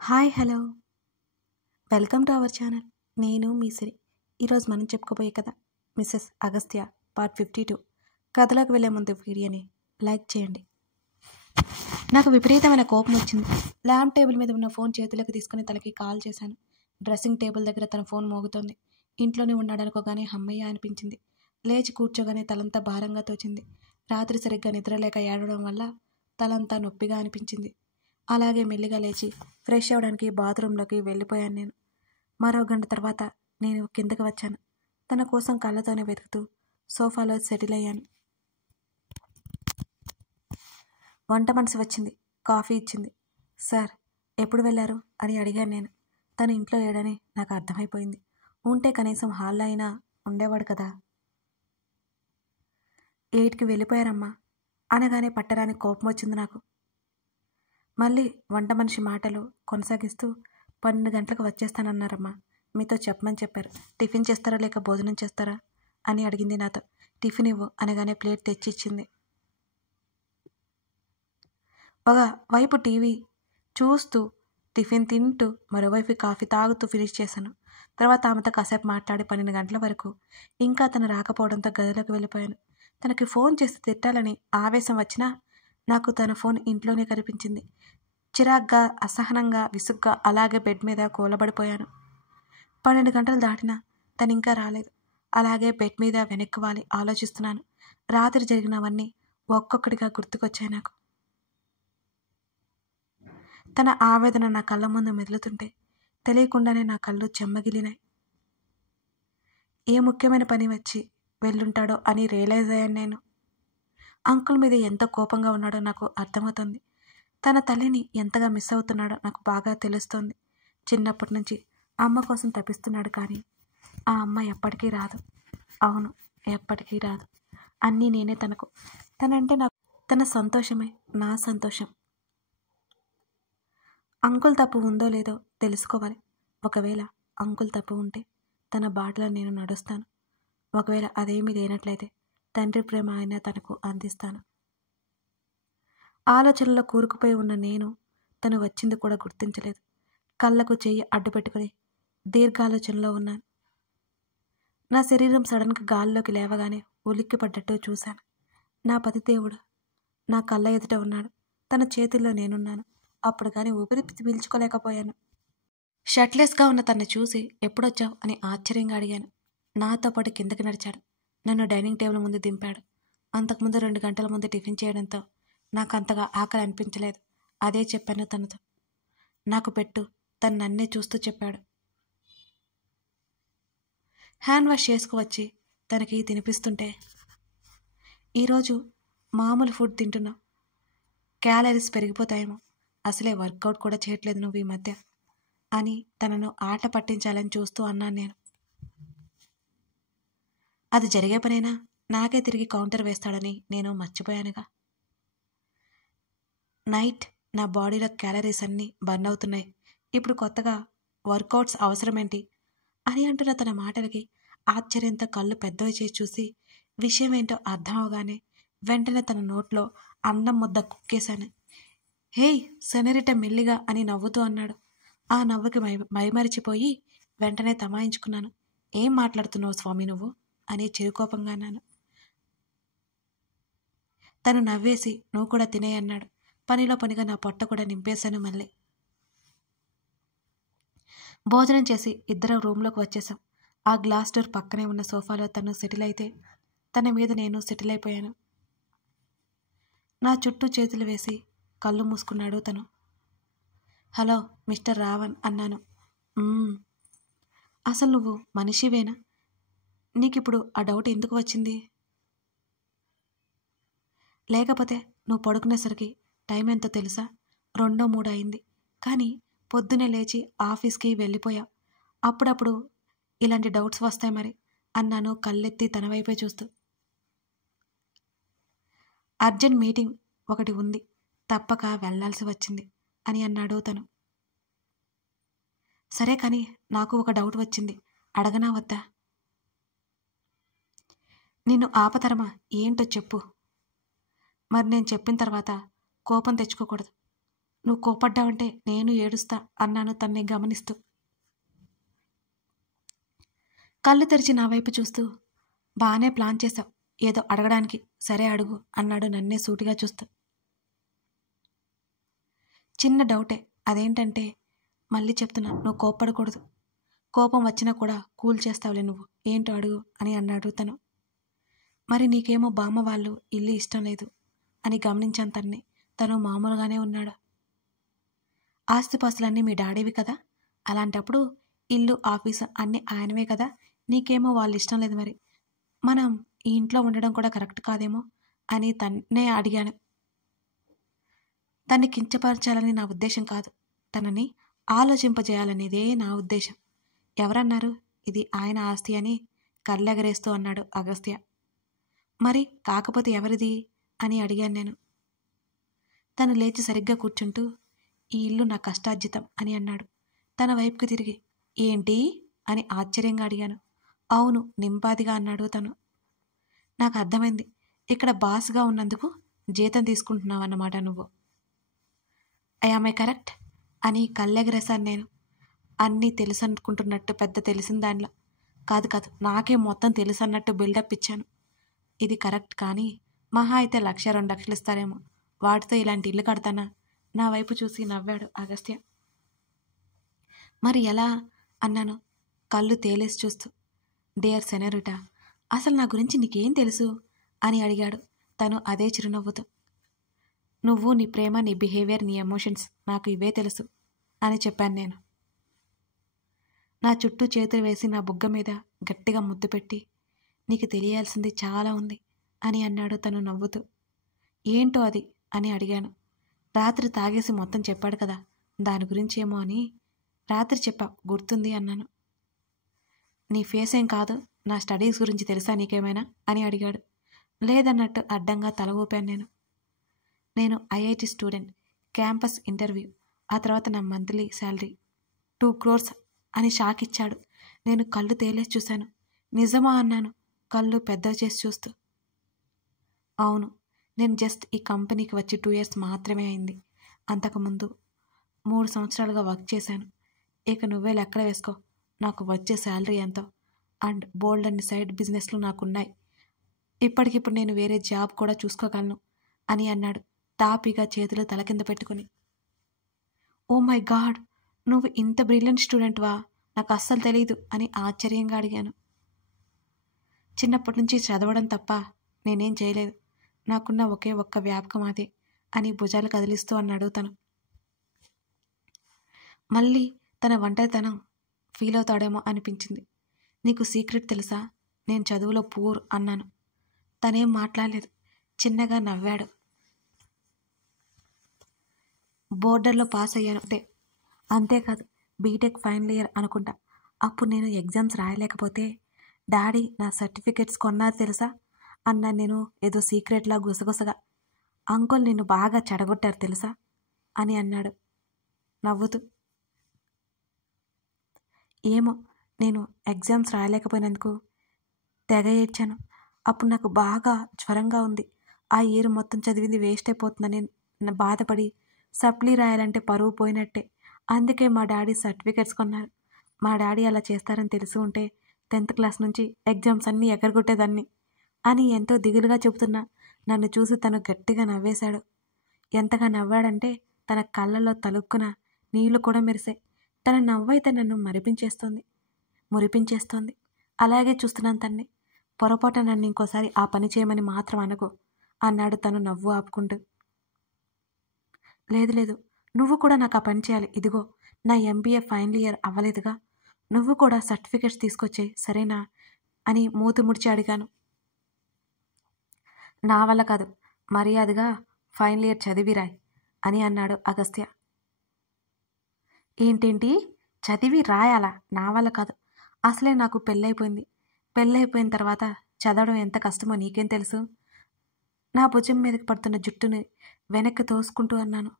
Hi hello welcome to our channel. నేను మీ సిరి. ఈరోజు మనం చెప్పుకోబోయే కథ మిస్సెస్ అగస్త్య పార్ట్ 52. కథలోకి వెళ్ళే ముందు వీడియోని లైక్ చేయండి. నాకు విపరీతమైన కోపం వచ్చింది. ల్యాంప్ టేబుల్ మీద ఉన్న ఫోన్ చేతులకు తీసుకుని తనకి కాల్ చేశాను. డ్రెస్సింగ్ టేబుల్ దగ్గర తన ఫోన్ మోగుతోంది. ఇంట్లోనే ఉన్నాడనుకోగానే హమ్మయ్య అనిపించింది. లేచి కూర్చోగానే తలంతా భారంగా తోచింది. రాత్రి సరిగ్గా నిద్రలేక ఏడవడం వల్ల తలంతా నొప్పిగా అనిపించింది. అలాగే మెల్లిగా లేచి ఫ్రెష్ అవ్వడానికి బాత్రూంలోకి వెళ్ళిపోయాను. నేను మరో గంట తర్వాత నేను కిందకి వచ్చాను. తన కోసం కళ్ళతోనే వెతుకుతూ సోఫాలో సెటిల్ అయ్యాను. వంట మనిషి వచ్చింది. కాఫీ ఇచ్చింది. సార్ ఎప్పుడు వెళ్ళారు అని అడిగాను నేను. తను ఇంట్లో లేడని నాకు అర్థమైపోయింది. ఉంటే కనీసం హాల్లో అయినా ఉండేవాడు కదా. 8కి వెళ్ళిపోయారమ్మా అనగానే పట్టరాని కోపం వచ్చింది నాకు. మళ్ళీ వంట మనిషి మాటలు కొనసాగిస్తూ 12 గంటలకు వచ్చేస్తానన్నారమ్మా. మీతో చెప్పమని చెప్పారు. టిఫిన్ చేస్తారా లేక భోజనం చేస్తారా అని అడిగింది నాతో. టిఫిన్ ఇవ్వు అనగానే ప్లేట్ తెచ్చిచ్చింది. ఒక వైపు టీవీ చూస్తూ టిఫిన్ తింటూ మరోవైపు కాఫీ తాగుతూ ఫినిష్ చేశాను. తర్వాత ఆమెతో కాసేపు మాట్లాడి 12 గంటల వరకు ఇంకా తను రాకపోవడంతో గదిలోకి వెళ్ళిపోయాను. తనకి ఫోన్ చేసి తిట్టాలని ఆవేశం వచ్చినా నాకు తన ఫోన్ ఇంట్లోనే కనిపించింది. చిరాగ్గా, అసహనంగా, విసుగ్గా అలాగే బెడ్ మీద కూలబడిపోయాను. 12 గంటలు దాటినా తను ఇంకా రాలేదు. అలాగే బెడ్ మీద వెనక్కి వాలి ఆలోచిస్తున్నాను. రాత్రి జరిగినవన్నీ ఒక్కొక్కటిగా గుర్తుకొచ్చాయి నాకు. తన ఆవేదన నా కళ్ళ ముందు మెదులుతుంటే తెలియకుండానే నా కళ్ళు చెమ్మగిలినాయి. ఏ ముఖ్యమైన పని వచ్చి వెళ్ళుంటాడో అని రియలైజ్ అయ్యాను నేను. అంకుల్ మీద ఎంత కోపంగా ఉన్నాడో నాకు అర్థమవుతుంది. తన తల్లిని ఎంతగా మిస్ అవుతున్నాడో నాకు బాగా తెలుస్తోంది. చిన్నప్పటి నుంచి అమ్మ కోసం తపిస్తున్నాడు, కానీ ఆ అమ్మ ఎప్పటికీ రాదు. అవును, ఎప్పటికీ రాదు. అన్నీ నేనే తనకు. తనంటే నాకు తన సంతోషమే నా సంతోషం. అంకుల్ తప్పు ఉందో లేదో తెలుసుకోవాలి. ఒకవేళ అంకుల్ తప్పు ఉంటే తన బాటలో నేను నడుస్తాను. ఒకవేళ అదేమీ లేనట్లయితే తండ్రి ప్రేమ అయినా తనకు అందిస్తాను. ఆలోచనలో కూరుకుపోయి ఉన్న నేను తను వచ్చింది కూడా గుర్తించలేదు. కళ్ళకు చెయ్యి అడ్డుపెట్టుకుని దీర్ఘాలోచనలో ఉన్నాను. నా శరీరం సడన్గా గాల్లోకి లేవగానే ఉలిక్కిపడ్డట్టు చూశాను. నా పతిదేవుడు నా కళ్ళ ఎదుట ఉన్నాడు. తన చేతుల్లో నేనున్నాను. అప్పుడు కానీ ఊపిరి పీల్చుకోలేకపోయాను. షర్ట్లెస్గా ఉన్న తను చూసి ఎప్పుడొచ్చావు అని ఆశ్చర్యంగా అడిగాను. నాతో పాటు కిందకి నడిచాడు. నన్ను డైనింగ్ టేబుల్ ముందు దింపాడు. అంతకుముందు 2 గంటల ముందు టిఫిన్ చేయడంతో నాకు అంతగా ఆకలి అనిపించలేదు. అదే చెప్పాను తనతో. నాకు పెట్టు, తను నన్నే చూస్తూ చెప్పాడు. హ్యాండ్ వాష్ చేసుకువచ్చి తనకి తినిపిస్తుంటే, ఈరోజు మామూలు ఫుడ్ తింటున్నావు, క్యాలరీస్ పెరిగిపోతాయేమో, అసలే వర్కౌట్ కూడా చేయట్లేదు నువ్వు ఈ మధ్య అని తనను ఆట పట్టించాలని చూస్తూ అన్నాను నేను. అది జరిగే పనైనా నాకే తిరిగి కౌంటర్ వేస్తాడని నేను మర్చిపోయానుగా. నైట్ నా బాడీలో క్యాలరీస్ అన్నీ బర్న్ అవుతున్నాయి. ఇప్పుడు కొత్తగా వర్కౌట్స్ అవసరమేంటి అని అంటున్న తన మాటలకి ఆశ్చర్యంతో కళ్ళు పెద్దవి చేసి చూసి విషయం ఏంటో అర్థం అవగానే వెంటనే తన నోట్లో అన్నం ముద్ద కుక్కేశాను. హేయ్ సెనరిట మెల్లిగా అని నవ్వుతూ అన్నాడు. ఆ నవ్వుకి మైమరిచిపోయి వెంటనే తమాయించుకున్నాను. ఏం మాట్లాడుతున్నావు స్వామి నువ్వు అని చిరుకోపంగా అన్నాను. తను నవ్వేసి నువ్వు కూడా తినే అన్నాడు. పనిలో పనిగా నా పొట్ట కూడా నింపేశాను. మళ్ళీ భోజనం చేసి ఇద్దరం రూమ్లోకి వచ్చేసాం. ఆ గ్లాస్ డోర్ పక్కనే ఉన్న సోఫాలో తను సెటిల్ అయితే తన మీద నేను సెటిల్ అయిపోయాను. నా చుట్టూ చేతులు వేసి కళ్ళు మూసుకున్నాడు తను. హలో మిస్టర్ రావణ్ అన్నాను. అసలు నువ్వు మనిషివేనా? నీకిప్పుడు ఆ డౌట్ ఎందుకు వచ్చింది? లేకపోతే నువ్వు పడుకునేసరికి టైం ఎంతో తెలుసా? 2-3 అయింది. కానీ పొద్దునే లేచి ఆఫీస్కి వెళ్ళిపోయావు. అప్పుడప్పుడు ఇలాంటి డౌట్స్ వస్తాయి మరి అన్నాను కళ్ళెత్తి తన వైపే చూస్తూ. అర్జెంట్ మీటింగ్ ఒకటి ఉంది, తప్పక వెళ్లాల్సి వచ్చింది అని అన్నాడు తను. సరే కానీ నాకు ఒక డౌట్ వచ్చింది, అడగనా వద్దా? నిన్ను ఆపతరమా? ఏంటో చెప్పు. మరి నేను చెప్పిన తర్వాత కోపం తెచ్చుకోకూడదు. నువ్వు కోపడ్డావంటే నేను ఏడుస్తా అన్నాను తన్ని గమనిస్తూ. కళ్ళు తెరిచి నా వైపు చూస్తూ, బాగానే ప్లాన్ చేశావు ఏదో అడగడానికి, సరే అడుగు అన్నాడు నన్నే సూటిగా చూస్తూ. చిన్న డౌటే, అదేంటంటే మళ్ళీ చెప్తున్నా, నువ్వు కోప్పడకూడదు. కోపం వచ్చినా కూడా కూల్ చేస్తావులే నువ్వు, ఏంటో అడుగు అని అన్నాడు తను. మరి నీకేమో బామ్మ వాళ్ళు ఇల్లు ఇష్టం లేదు అని గమనించాను తన్ని. తను మామూలుగానే ఉన్నాడు. ఆస్తిపాస్తులన్నీ మీ డాడీవి కదా, అలాంటప్పుడు ఇల్లు ఆఫీసు అన్నీ ఆయనవే కదా, నీకేమో వాళ్ళు ఇష్టం లేదు, మరి మనం ఈ ఇంట్లో ఉండడం కూడా కరెక్ట్ కాదేమో అని తన్నే అడిగాను. తన్ని కించపరచాలని నా ఉద్దేశం కాదు, తనని ఆలోచింపజేయాలనేదే నా ఉద్దేశం. ఎవరన్నారు ఇది ఆయన ఆస్తి అని కళ్ళెగరేస్తూ అన్నాడు అగస్త్య. మరి కాకపోతే ఎవరిది అని అడిగాను నేను. తను లేచి సరిగ్గా కూర్చుంటూ, ఈ ఇల్లు నా కష్టార్జితం అని అన్నాడు. తన వైపుకి తిరిగి, ఏంటి అని ఆశ్చర్యంగా అడిగాను. అవును నింపాదిగా అన్నాడు తను. నాకు అర్థమైంది, ఇక్కడ బాస్గా ఉన్నందుకు జీతం తీసుకుంటున్నావన్నమాట నువ్వు. ఐ కరెక్ట్ అని కళ్ళెగరేశాను నేను. అన్నీ తెలుసు అనుకుంటున్నట్టు పెద్ద తెలిసిన దానిలో. కాదు కాదు, నాకే మొత్తం తెలుసు అన్నట్టు బిల్డప్ ఇచ్చాను. ఇది కరెక్ట్, కానీ మహా అయితే 1,00,000 2 లక్షలు ఇస్తారేమో, వాటితో ఇలాంటి ఇల్లు కడతానా? నా వైపు చూసి నవ్వాడు అగస్త్య. మరి ఎలా అన్నాను కళ్ళు తేలేసి చూస్తూ. డియర్ సెనోరిటా, అసలు నా గురించి నీకేం తెలుసు అని అడిగాడు తను అదే చిరునవ్వుతో. నువ్వు, నీ ప్రేమ, నీ బిహేవియర్, నీ ఎమోషన్స్, నాకు ఇవే తెలుసు అని చెప్పాను నేను. నా చుట్టూ చేతులు వేసి నా బుగ్గ మీద గట్టిగా ముద్దు పెట్టి, నీకు తెలియాల్సింది చాలా ఉంది అని అన్నాడు తను నవ్వుతూ. ఏంటో అది అని అడిగాను. రాత్రి తాగేసి మొత్తం చెప్పాడు కదా, దాని గురించి ఏమో అని. రాత్రి చెప్పా, గుర్తుంది అన్నాను. నీ ఫేస్ ఏం కాదు, నా స్టడీస్ గురించి తెలుసా నీకేమైనా అని అడిగాడు. లేదన్నట్టు అడ్డంగా తల ఊపాను నేను. నేను ఐఐటి స్టూడెంట్, క్యాంపస్ ఇంటర్వ్యూ, ఆ తర్వాత నా మంత్లీ శాలరీ 2 crores అని షాక్ ఇచ్చాడు. నేను కళ్ళు తేలేసి చూశాను. నిజమా అన్నాను కళ్ళు పెద్దవి చేసి చూస్తూ. అవును, నేను జస్ట్ ఈ కంపెనీకి వచ్చి 2 years మాత్రమే అయింది. అంతకుముందు 3 సంవత్సరాలుగా వర్క్ చేశాను. ఇక నువ్వే లెక్కలు వేసుకో నాకు వచ్చే శాలరీ ఎంతో. అండ్ బోల్డ్ అండ్ సైడ్ బిజినెస్లు నాకున్నాయి. ఇప్పటికిప్పుడు నేను వేరే జాబ్ కూడా చూసుకోగలను అని అన్నాడు తాపీగా చేతులు తల కింద పెట్టుకుని. ఓ మై గాడ్, నువ్వు ఇంత బ్రిలియంట్ స్టూడెంట్వా, నాకు అస్సలు తెలీదు అని ఆశ్చర్యంగా అడిగాను. చిన్నప్పటి నుంచి చదవడం తప్ప నేనేం చేయలేదు, నాకున్న ఒకే ఒక్క వ్యాపకం అదే అని భుజాలు కదిలిస్తూ అన్నాడు తను. మళ్ళీ తన ఒంటరితనం ఫీల్ అవుతాడేమో అనిపించింది. నీకు సీక్రెట్ తెలుసా, నేను చదువులో పూర్ అన్నాను. తనేం మాట్లాడలేదు, చిన్నగా నవ్వాడు. బోర్డర్లో పాస్ అయ్యాను అంతేకాదు, బీటెక్ ఫైనల్ ఇయర్ అనుకుంటా. అప్పుడు నేను ఎగ్జామ్స్ రాయలేకపోతే డాడీ నా సర్టిఫికెట్స్ కొన్నారు తెలుసా అన్నా నేను ఏదో సీక్రెట్లా గుసగుసగా. అంకుల్ నిన్ను బాగా చెడగొట్టారు తెలుసా అని అన్నాడు నవ్వుతూ. ఏమో, నేను ఎగ్జామ్స్ రాయలేకపోయినందుకు తెగ ఏడ్చాను. అప్పుడు నాకు బాగా జ్వరంగా ఉంది. ఆ ఇయర్ మొత్తం చదివింది వేస్ట్ అయిపోతుందని బాధపడి సప్లీ రాయాలంటే పరువు పోయినట్టే. అందుకే మా డాడీ సర్టిఫికెట్స్ కొన్నారు. మా డాడీ అలా చేస్తారని తెలిసి ఉంటే 10th క్లాస్ నుంచి ఎగ్జామ్స్ అన్నీ ఎగరగొట్టేదాన్ని అని ఎంతో దిగులుగా చెబుతున్నా నన్ను చూసి తను గట్టిగా నవ్వేశాడు. ఎంతగా నవ్వాడంటే తన కళ్ళల్లో తలుక్కున నీళ్లు కూడా మెరిశాయి. తన నవ్వైతే నన్ను మురిపించేస్తోంది. అలాగే చూస్తున్నాను తన్ని. పొరపాటు నన్ను ఇంకోసారి ఆ పని చేయమని మాత్రం అనకు అన్నాడు తను నవ్వు ఆపుకుంటూ. లేదు లేదు, నువ్వు కూడా నాకు ఆ పని చేయాలి. ఇదిగో నా MBA ఫైనల్ ఇయర్ అవ్వలేదుగా, నువ్వు కూడా సర్టిఫికెట్స్ తీసుకొచ్చేయి సరేనా అని మూతి ముడిచి అడిగాను. నా వల్ల కాదు, మర్యాదగా ఫైనల్ ఇయర్ చదివిరాయ్ అని అన్నాడు అగస్త్య. ఏంటేంటి, చదివి రాయాలా? నా వల్ల కాదు, అసలే నాకు పెళ్ళైపోయింది. పెళ్ళైపోయిన తర్వాత చదవడం ఎంత కష్టమో నీకేం తెలుసు? నా భుజం మీదకి పడుతున్న జుట్టుని వెనక్కి తోసుకుంటూ అన్నాను.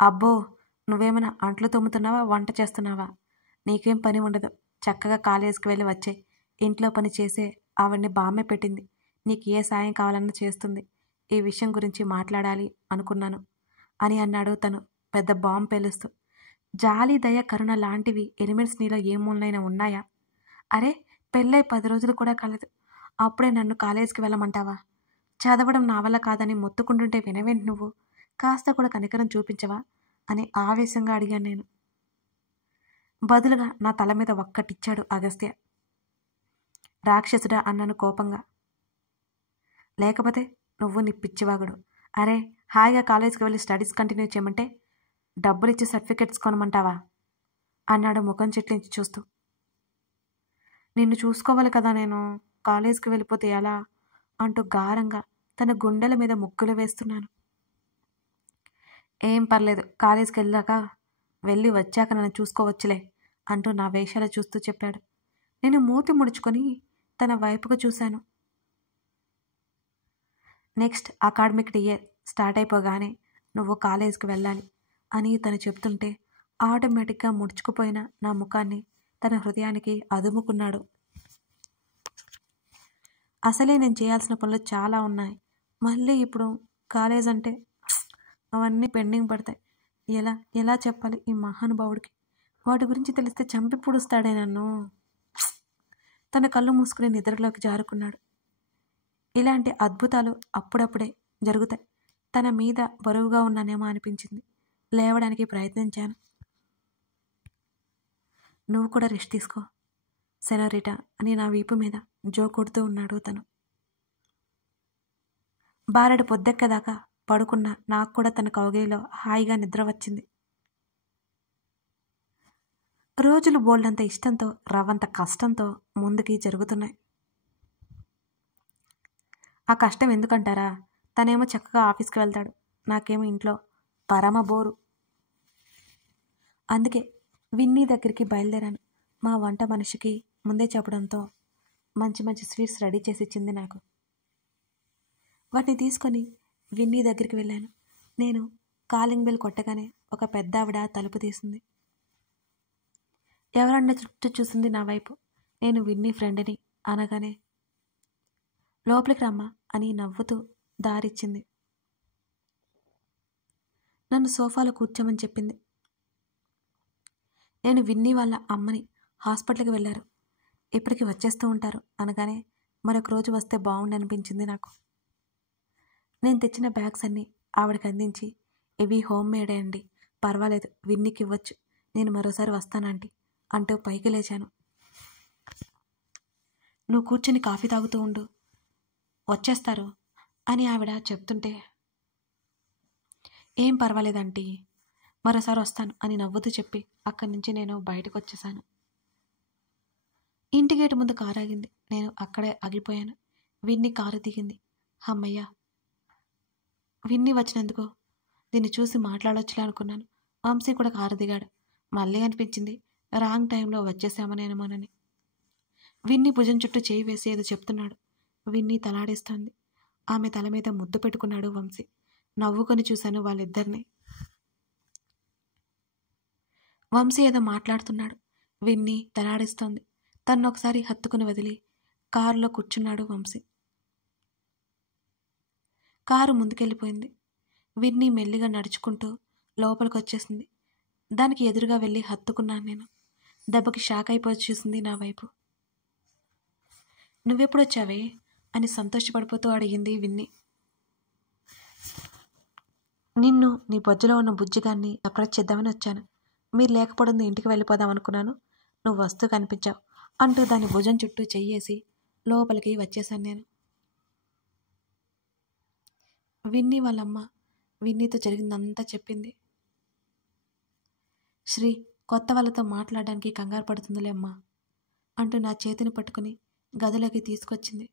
అబ్బో, నువ్వేమైనా అంట్లు తోముతున్నావా, వంట చేస్తున్నావా? నీకేం పని ఉండదు, చక్కగా కాలేజీకి వెళ్ళి వచ్చే. ఇంట్లో పని చేసే ఆవిడ్ని బామ్మే పెట్టింది. నీకు ఏ సాయం కావాలన్నా చేస్తుంది. ఈ విషయం గురించి మాట్లాడాలి అనుకున్నాను అని అన్నాడు తను పెద్ద బాంబు పేలుస్తూ. జాలి, దయ, కరుణ లాంటివి ఎలిమెంట్స్ నీలో ఏ మూలనైనా ఉన్నాయా? అరే, పెళ్ళై 10 రోజులు కూడా కాలేదు, అప్పుడే నన్ను కాలేజీకి వెళ్ళమంటావా? చదవడం నా వల్ల కాదని మొత్తుకుంటుంటే వినవేంటి నువ్వు? కాస్త కూడా కనికరం చూపించవా అని ఆవేశంగా అడిగాను నేను. బదులుగా నా తల మీద ఒక్కటిచ్చాడు అగస్త్య. రాక్షసుడా అన్నాను కోపంగా. లేకపోతే నువ్వు నీ పిచ్చివాగుడు. అరే, హాయిగా కాలేజీకి వెళ్ళి స్టడీస్ కంటిన్యూ చేయమంటే డబ్బులు ఇచ్చి సర్టిఫికెట్స్ కొనమంటావా అన్నాడు ముఖం చిట్లించి చూస్తూ. నిన్ను చూసుకోవాలి కదా, నేను కాలేజీకి వెళ్ళిపోతే ఎలా అంటూ గారంగా తన గుండెల మీద ముక్కులు వేస్తున్నాను. ఏం పర్లేదు, కాలేజీకి వెళ్ళి వచ్చాక నన్ను చూసుకోవచ్చులే అంటూ నా వేషాలు చూస్తూ చెప్పాడు. నేను మూతి ముడుచుకొని తన వైపుకు చూశాను. నెక్స్ట్ అకాడమిక్ ఇయర్ స్టార్ట్ అయిపోగానే నువ్వు కాలేజీకి వెళ్ళాలి అని తను చెప్తుంటే ఆటోమేటిక్గా ముడుచుకుపోయిన నా ముఖాన్ని తన హృదయానికి అదుముకున్నాడు. అసలే నేను చేయాల్సిన పనులు చాలా ఉన్నాయి, మళ్ళీ ఇప్పుడు కాలేజ్ అంటే అవన్నీ పెండింగ్ పడతాయి. ఎలా చెప్పాలి ఈ మహానుభావుడికి? వాటి గురించి తెలిస్తే చంపి పుడుస్తాడే నన్ను. తన కళ్ళు మూసుకుని నిద్రలోకి జారుకున్నాడు. ఇలాంటి అద్భుతాలు అప్పుడప్పుడే జరుగుతాయి. తన మీద బరువుగా ఉన్నానేమో అనిపించింది. లేవడానికి ప్రయత్నించాను. నువ్వు కూడా రెస్ట్ తీసుకో సెనోరిటా అని నా వీపు మీద జో కొడుతూ ఉన్నాడు తను. బారెడు పొద్దెక్కదాకా పడుకున్న నాకు కూడా తన కౌగిలిలో హాయిగా నిద్ర వచ్చింది. రోజులు బోల్డంత ఇష్టంతో, రవ్వంత కష్టంతో ముందుకి జరుగుతున్నాయి. ఆ కష్టం ఎందుకంటారా? తనేమో చక్కగా ఆఫీస్కి వెళ్తాడు, నాకేమో ఇంట్లో పరమ బోరు. అందుకే విన్నీ దగ్గరికి బయలుదేరాను. మా వంట మనిషికి ముందే చెప్పడంతో మంచి మంచి స్వీట్స్ రెడీ చేసి ఇచ్చింది నాకు. వాటిని తీసుకొని విన్నీ దగ్గరికి వెళ్ళాను. నేను కాలింగ్ బెల్ కొట్టగానే ఒక పెద్ద ఆవిడ తలుపు తీసింది. ఎవరన్నా చుట్టూ చూసింది నా వైపు. నేను విన్నీ ఫ్రెండ్ని అనగానే లోపలికి రమ్మా అని నవ్వుతూ దారిచ్చింది. నన్ను సోఫాలో కూర్చోమని చెప్పింది. నేను విన్నీ వాళ్ళ అమ్మని, హాస్పిటల్కి వెళ్ళారు, ఇప్పటికి వచ్చేస్తూ ఉంటారు అనగానే మరొక రోజు వస్తే బాగుండనిపించింది నాకు. నేను తెచ్చిన బ్యాగ్స్ అన్నీ ఆవిడకి అందించి, ఇవి హోమ్ మేడే అండి, పర్వాలేదు విన్నీకి ఇవ్వచ్చు, నేను మరోసారి వస్తానంటీ అంటూ పైకి లేచాను. నువ్వు కూర్చొని కాఫీ తాగుతూ ఉండు, వచ్చేస్తారు అని ఆవిడ చెప్తుంటే ఏం పర్వాలేదంటీ, మరోసారి వస్తాను అని నవ్వుతూ చెప్పి అక్కడి నుంచి నేను బయటకు వచ్చేసాను. ఇంటి గేటు ముందు కారు ఆగింది. నేను అక్కడే ఆగిపోయాను. విన్నీ కారు దిగింది. అమ్మయ్యా, విన్నీ వచ్చినందుకు దీన్ని చూసి మాట్లాడొచ్చులే అనుకున్నాను. వంశీ కూడా కారు దిగాడు. మళ్ళీ అనిపించింది రాంగ్ టైంలో వచ్చేసామనేమోనని. విన్నీ భుజం చుట్టూ చేయి వేసి ఏదో చెప్తున్నాడు. విన్నీ తలాడేస్తోంది. ఆమె తల మీద ముద్దు పెట్టుకున్నాడు వంశీ. నవ్వుకొని చూశాను వాళ్ళిద్దరిని. వంశీ ఏదో మాట్లాడుతున్నాడు. విన్నీ తలాడిస్తోంది. తను ఒకసారి హత్తుకుని వదిలి కారులో కూర్చున్నాడు వంశీ. కారు ముందుకెళ్ళిపోయింది. విన్నీ మెల్లిగా నడుచుకుంటూ లోపలికి వచ్చేసింది. దానికి ఎదురుగా వెళ్ళి హత్తుకున్నాను నేను. దెబ్బకి షాక్ అయిపోయి చూసింది నా వైపు. నువ్వెప్పుడొచ్చావే అని సంతోషపడిపోతూ అడిగింది విన్నీ. నిన్ను, నీ బొజ్జలో ఉన్న బుజ్జిగాన్ని సర్ప్రైజ్ చేద్దామని వచ్చాను. మీరు లేకపోవడం ఇంటికి వెళ్ళిపోదాం అనుకున్నాను, నువ్వు వస్తూ కనిపించావు అంటూ దాని భుజం చుట్టూ చెయ్యేసి లోపలికి వచ్చేసాను నేను. విన్నీ వాళ్ళమ్మ విన్నీతో జరిగిందంతా చెప్పింది. శ్రీ కొత్త వాళ్ళతో మాట్లాడడానికి కంగారు పడుతుందిలే అమ్మా అంటూ నా చేతిని పట్టుకుని గదిలోకి తీసుకొచ్చింది.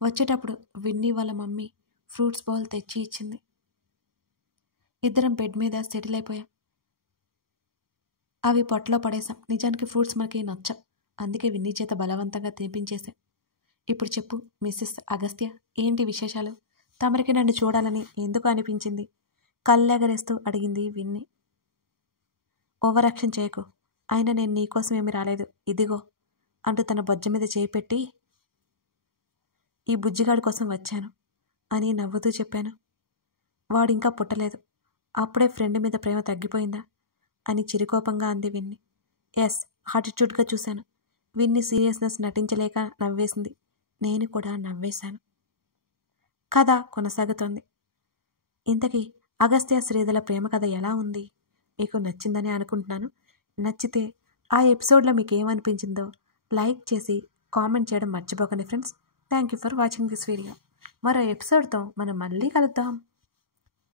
వచ్చేటప్పుడు విన్నీ వాళ్ళ మమ్మీ ఫ్రూట్స్ బౌల్ తెచ్చి ఇచ్చింది. ఇద్దరం బెడ్ మీద సెటిల్ అయిపోయాం. అవి పొట్టలో పడేసాం. నిజానికి ఫ్రూట్స్ మనకి నచ్చం, అందుకే విన్నీ చేత బలవంతంగా తినిపించేశాం. ఇప్పుడు చెప్పు మిస్సెస్ అగస్త్య, ఏంటి విశేషాలు? తమరికి నన్ను చూడాలని ఎందుకు అనిపించింది? కళ్ళెగరేస్తూ అడిగింది విన్నీ. ఓవర్ యాక్షన్ చేయకు, అయినా నేను నీకోసం ఏమీ రాలేదు, ఇదిగో అంటూ తన బొజ్జ మీద చేయి పెట్టి ఈ బుజ్జిగాడి కోసం వచ్చాను అని నవ్వుతూ చెప్పాను. వాడింకా పుట్టలేదు, అప్పుడే ఫ్రెండ్ మీద ప్రేమ తగ్గిపోయిందా అని చిరుకోపంగా అంది విన్ని. ఎస్, హాటిట్యూడ్గా చూశాను. విన్ని సీరియస్నెస్ నటించలేక నవ్వేసింది. నేను కూడా నవ్వేశాను. కథ కొనసాగుతోంది. ఇంతకీ అగస్త్య శ్రీధల ప్రేమ కథ ఎలా ఉంది? మీకు నచ్చిందని అనుకుంటున్నాను. నచ్చితే ఆ ఎపిసోడ్లో మీకు ఏమనిపించిందో లైక్ చేసి కామెంట్ చేయడం మర్చిపోకండి friends. Thank you for watching this video. మరో ఎపిసోడ్తో మనం మళ్ళీ కలుద్దాం.